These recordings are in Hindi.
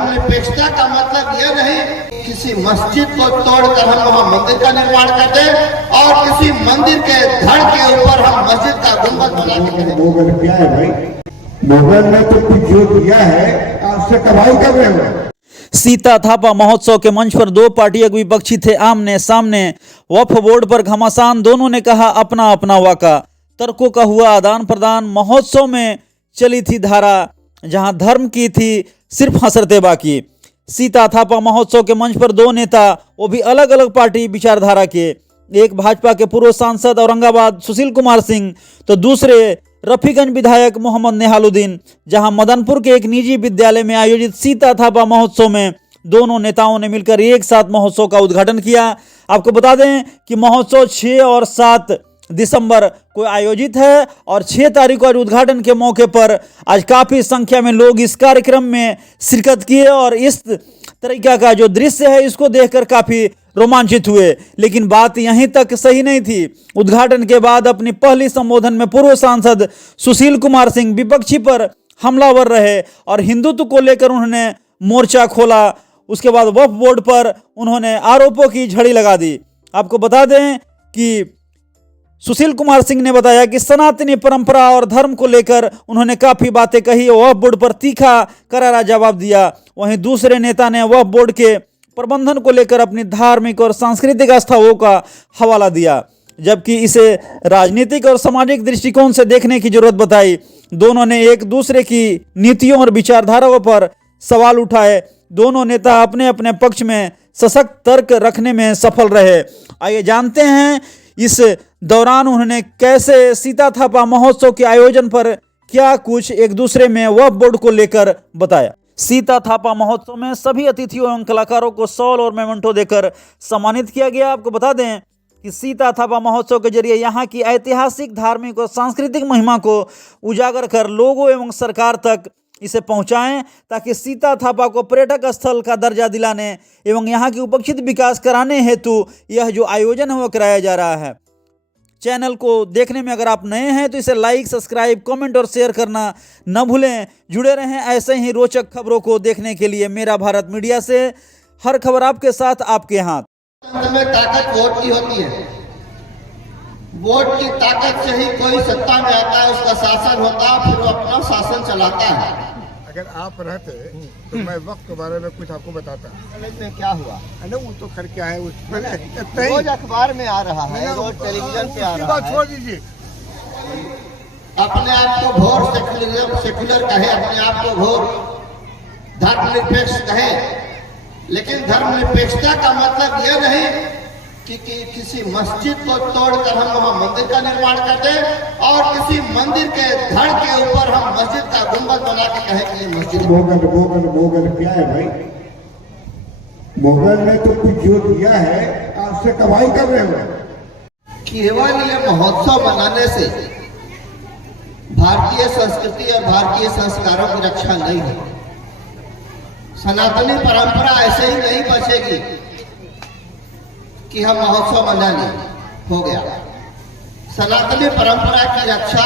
धर्मनिरपेक्षता का मतलब यह नहीं किसी मस्जिद को तोड़कर हम वहाँ मंदिर का निर्माण करते और किसी मंदिर के धड़ के ऊपर हम मस्जिद का गुंबद बना के करें। मोगल क्या है भाई? मोगल ने तो कुछ जो दिया है आपसे कमाई कर रहे हो। सीता थापा महोत्सव के मंच पर दो पार्टियां विपक्षी थे आमने सामने। वक्फ बोर्ड पर घमासान, दोनों ने कहा अपना अपना वाका। तर्कों का हुआ आदान प्रदान। महोत्सव में चली थी धारा, जहां धर्म की थी सिर्फ हसरते बाकी। सीता थापा महोत्सव के मंच पर दो नेता, वो भी अलग अलग पार्टी विचारधारा के, एक भाजपा के पूर्व सांसद औरंगाबाद सुशील कुमार सिंह तो दूसरे रफीगंज विधायक मोहम्मद नेहालुद्दीन। जहां मदनपुर के एक निजी विद्यालय में आयोजित सीता थापा महोत्सव में दोनों नेताओं ने मिलकर एक साथ महोत्सव का उद्घाटन किया। आपको बता दें कि महोत्सव 6 और 7 दिसंबर को आयोजित है और 6 तारीख को आज उद्घाटन के मौके पर आज काफ़ी संख्या में लोग इस कार्यक्रम में शिरकत किए और इस तरीका का जो दृश्य है इसको देखकर काफ़ी रोमांचित हुए। लेकिन बात यहीं तक सही नहीं थी। उद्घाटन के बाद अपनी पहली संबोधन में पूर्व सांसद सुशील कुमार सिंह विपक्षी पर हमलावर रहे और हिंदुत्व को लेकर उन्होंने मोर्चा खोला। उसके बाद वक्फ बोर्ड पर उन्होंने आरोपों की झड़ी लगा दी। आपको बता दें कि सुशील कुमार सिंह ने बताया कि सनातनी परंपरा और धर्म को लेकर उन्होंने काफ़ी बातें कही, वक्फ बोर्ड पर तीखा करारा जवाब दिया। वहीं दूसरे नेता ने वक्फ बोर्ड के प्रबंधन को लेकर अपनी धार्मिक और सांस्कृतिक आस्थाओं का हवाला दिया, जबकि इसे राजनीतिक और सामाजिक दृष्टिकोण से देखने की जरूरत बताई। दोनों ने एक दूसरे की नीतियों और विचारधाराओं पर सवाल उठाए। दोनों नेता अपने अपने पक्ष में सशक्त तर्क रखने में सफल रहे। आइए जानते हैं इस दौरान उन्होंने कैसे सीता थापा महोत्सव के आयोजन पर क्या कुछ एक दूसरे में वक्फ बोर्ड को लेकर बताया। सीता थापा महोत्सव में सभी अतिथियों एवं कलाकारों को शॉल और मेमेंटो देकर सम्मानित किया गया। आपको बता दें कि सीता थापा महोत्सव के जरिए यहाँ की ऐतिहासिक, धार्मिक और सांस्कृतिक महिमा को उजागर कर लोगों एवं सरकार तक इसे पहुँचाएं, ताकि सीता थापा को पर्यटक स्थल का दर्जा दिलाने एवं यहाँ की उपेक्षित विकास कराने हेतु यह जो आयोजन है वो कराया जा रहा है। चैनल को देखने में अगर आप नए हैं तो इसे लाइक, सब्सक्राइब, कमेंट और शेयर करना न भूलें। जुड़े रहें ऐसे ही रोचक खबरों को देखने के लिए मेरा भारत मीडिया से। हर खबर आपके साथ, आपके हाथ में ताकत वोट की होती है। वोट की ताकत से ही कोई सत्ता में आता है, उसका शासन होता है, फिर वो अपना शासन चलाता है। अगर आप रहते तो मैं वक्त के बारे में कुछ आपको बताता। में क्या हुआ? अरे वो तो खर क्या है, रोज अखबार में आ रहा है, रोज टेलीविजन पे आ रहा है। छोड़ दीजिए। अपने आप को घोर सेक्युलर कहे, अपने आप को घोर धर्मनिरपेक्ष कहे, लेकिन धर्मनिरपेक्षता का मतलब यह नहीं कि किसी मस्जिद को तोड़कर हम वहाँ मंदिर का निर्माण करते और किसी मंदिर के धड़ के ऊपर हम मस्जिद का गुंबद बना के कहें कि ये मस्जिद। मोगल क्या है भाई? मोगल ने तो कुछ जो दिया है आपसे कमाई कर रहे हो। केवल ये महोत्सव मनाने से भारतीय संस्कृति और भारतीय संस्कारों की रक्षा नहीं है। सनातनी परंपरा ऐसे ही नहीं बचेगी कि हम महोत्सव मना लें, हो गया। सनातनी परंपरा की रक्षा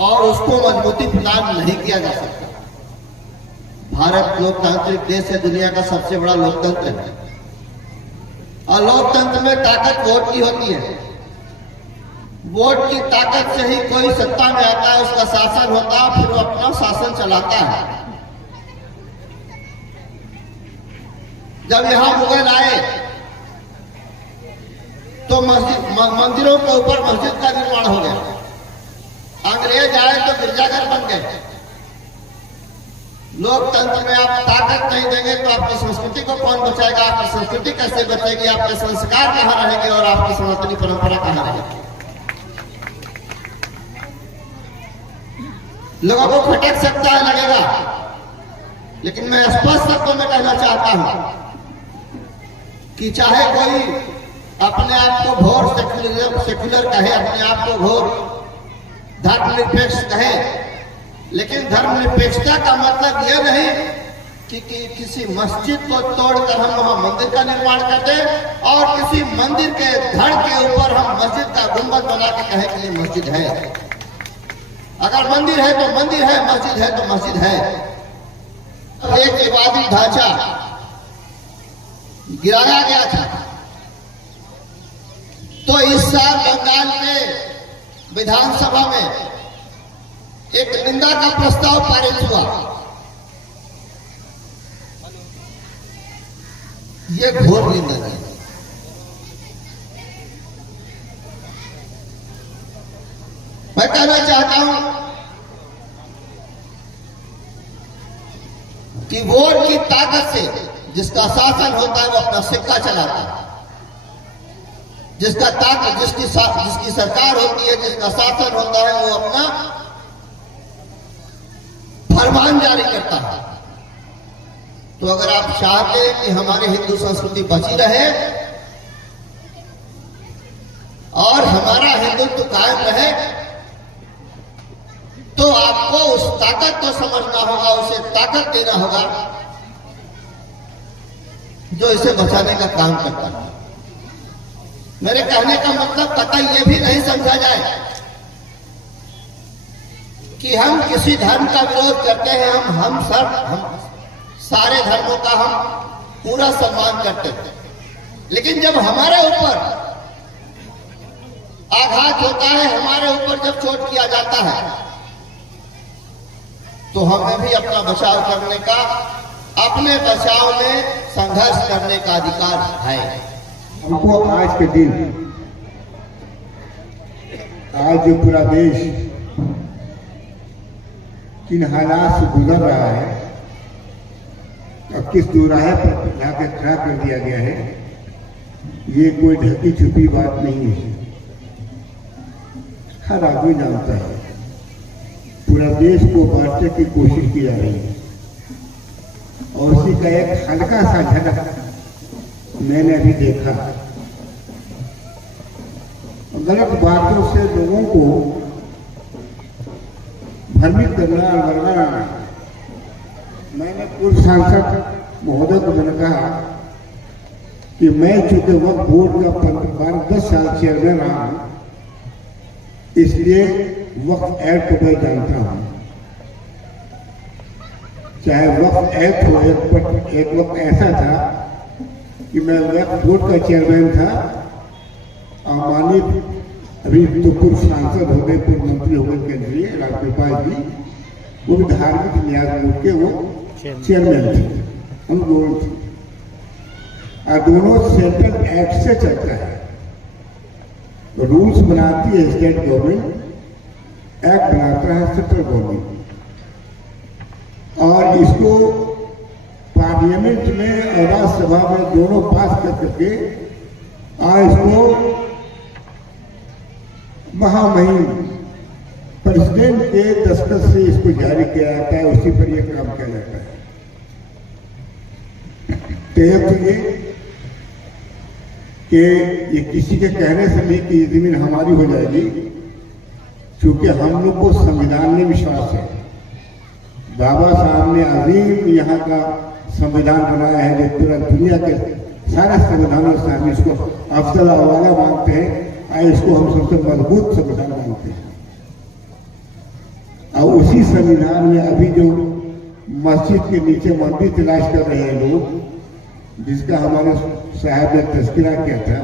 और उसको मजबूती प्रदान नहीं किया जा सकता। भारत लोकतांत्रिक देश है, दुनिया का सबसे बड़ा लोकतंत्र है और लोकतंत्र में ताकत वोट की होती है। वोट की ताकत से ही कोई सत्ता में आता है, उसका शासन होता है, फिर वो अपना शासन चलाता है। जब यहां मुगल आए तो मंदिरों के ऊपर मस्जिद का निर्माण हो गया। अंग्रेज आए तो गिरजाघर बन गए। लोकतंत्र में आप ताकत नहीं देंगे तो आपकी संस्कृति को कौन बचाएगा? आपकी संस्कृति कैसे बचेगी? आपके संस्कार कहाँ रहेंगे और आपकी सनातनी परंपरा कहाँ रहेगी? लोगों को खटक सकता है, लगेगा, लेकिन मैं स्पष्ट शब्दों में कहना चाहता हूं कि चाहे कोई अपने आप को घोर सेक्युलर कहे, अपने आप को घोर धर्मनिरपेक्ष कहे, लेकिन धर्मनिरपेक्षता का मतलब यह नहीं कि किसी मस्जिद को तोड़कर हम वहाँ मंदिर का निर्माण करते और किसी मंदिर के धड़ के ऊपर हम मस्जिद का गुंबद बना के कहें कि ये मस्जिद है। अगर मंदिर है तो मंदिर है, मस्जिद है तो मस्जिद है। एक विवादी ढांचा गिराया गया था, तो इस साल बंगाल के विधानसभा में एक निंदा का प्रस्ताव पारित हुआ। ये घोर निंदा है। मैं कहना चाहता हूं कि वोट की ताकत से जिसका शासन होता है वो अपना सिक्का चलाता है, जिसकी सरकार होती है, जिसका शासन होता है, वो अपना फरमान जारी करता है। तो अगर आप चाहते हैं कि हमारी हिंदू संस्कृति बची रहे और हमारा हिंदुत्व कायम रहे, तो आपको उस ताकत को समझना होगा, उसे ताकत देना होगा जो इसे बचाने का काम करता है। मेरे कहने का मतलब कतई ये भी नहीं समझा जाए कि हम किसी धर्म का विरोध करते हैं। हम सारे धर्मों का हम पूरा सम्मान करते हैं, लेकिन जब हमारे ऊपर आघात होता है, हमारे ऊपर जब चोट किया जाता है, तो हमें भी अपना बचाव करने का, अपने बचाव में संघर्ष करने का अधिकार है। हमको आज के दिन, आज जो पूरा देश किन हालात से गुजर रहा है और किस दुराहे पर लाकर खड़ा कर दिया गया है, ये कोई ढकी छुपी बात नहीं है। हर आदमी जानता है। पूरा देश को बांटने की कोशिश की जा रही है और उसी का एक हल्का सा झलक मैंने अभी देखा। गलत बातों से लोगों को भ्रमित करना और भरमाना। मैंने पूर्व सांसद महोदय को मैंने कहा कि मैं चूंकि वक्त बोर्ड का 10 साल चेयरमैन रहा हूं, इसलिए वक्त एक्ट को मैं जानता हूं। चाहे वक्त एक्ट हो, एक वक्त ऐसा था कि मैं वक्त बोर्ड का चेयरमैन था और माननीय अभी तो पूर्व सांसद हो गए, पूर्व मंत्री हो गए केंद्रीय राजगोपाल जी, वो भी धार्मिक न्याय बोर्ड के वो चेयरमैन थे। हम दोनों थे और दोनों सेंट्रल एक्ट से चलता है। रूल्स बनाती है स्टेट गवर्नमेंट, एक्ट बनाता है सेंट्रल गवर्नमेंट, और इसको पार्लियामेंट में और राज्यसभा में दोनों पास कर करके और इसको महामहिम प्रेसिडेंट के दस्तखत से इसको जारी किया जाता है, उसी पर यह काम किया जाता है। तो ये कि ये किसी के कहने से नहीं कि ये जमीन हमारी हो जाएगी, क्योंकि हम लोग को संविधान में विश्वास है। बाबा साहब ने अजीम यहाँ का संविधान बनाया है जो पूरा दुनिया के सारे संविधानों से हम इसको अफजल अवाला मानते हैं और इसको हम सबसे मजबूत संविधान मानते हैं। और उसी संविधान में अभी जो मस्जिद के नीचे मंदिर तलाश कर रहे हैं लोग, जिसका हमारे साहब ने तस्करा किया था,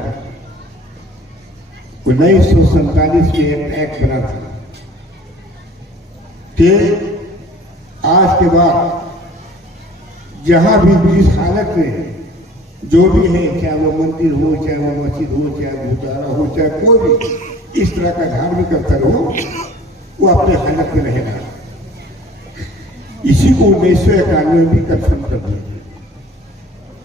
1947 के एक एक्ट बना था कि आज के बाद जहां भी जिस हालत में जो भी है, चाहे वो मंदिर हो, चाहे वो मस्जिद हो, चाहे गुरुद्वारा हो, चाहे कोई भी इस तरह का धार्मिक स्थल हो, वो अपने हालत में रहेगा। इसी को 1991 में भी कंफर्म कर दिया।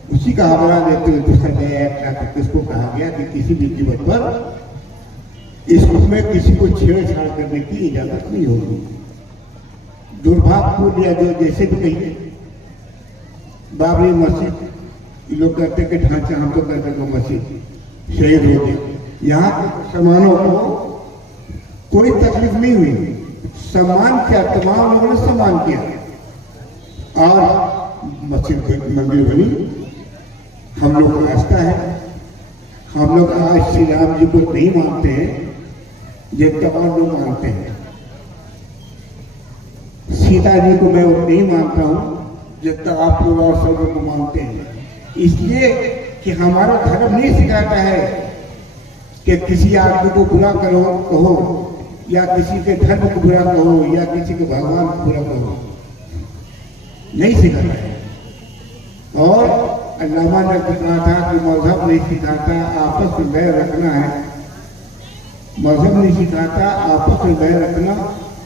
उसी का हवाला देते हुए दूसरा नया एक्ट किसको कहा गया कि किसी भी कीमत पर इसमें किसी को छेड़छाड़ करने की इजाजत नहीं होगी। दुर्भाग्यपूर्ण या जो जैसे भी कहिए, बाबरी मस्जिद लोग कहते कि ढांचा, हम तो कहते हैं मस्जिद शहीद हो गए, यहाँ के मुसलमानों को कोई तकलीफ नहीं हुई, सम्मान किया, तमाम लोगों ने सम्मान किया और मस्जिद मंदिर बनी। हम लोग को आस्था है, हम लोग आज श्री राम जी को नहीं मानते हैं, ये तमाम लोग मानते हैं। सीता जी को मैं नहीं मानता हूं, जितना आप लोग और सब लोग मानते हैं। इसलिए कि हमारा धर्म नहीं सिखाता है कि किसी आदमी को बुरा कहो या किसी के धर्म को बुरा कहो या किसी के भगवान को बुरा कहो, नहीं सिखाता है। और अल्लामा ने कहा था कि मजहब नहीं सिखाता, आपस में बैर रखना है। मजहब नहीं सिखाता, आपस में बैर रखना।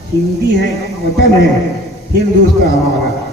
हिंदी है, वतन है, हिंदुस्तान हमारा।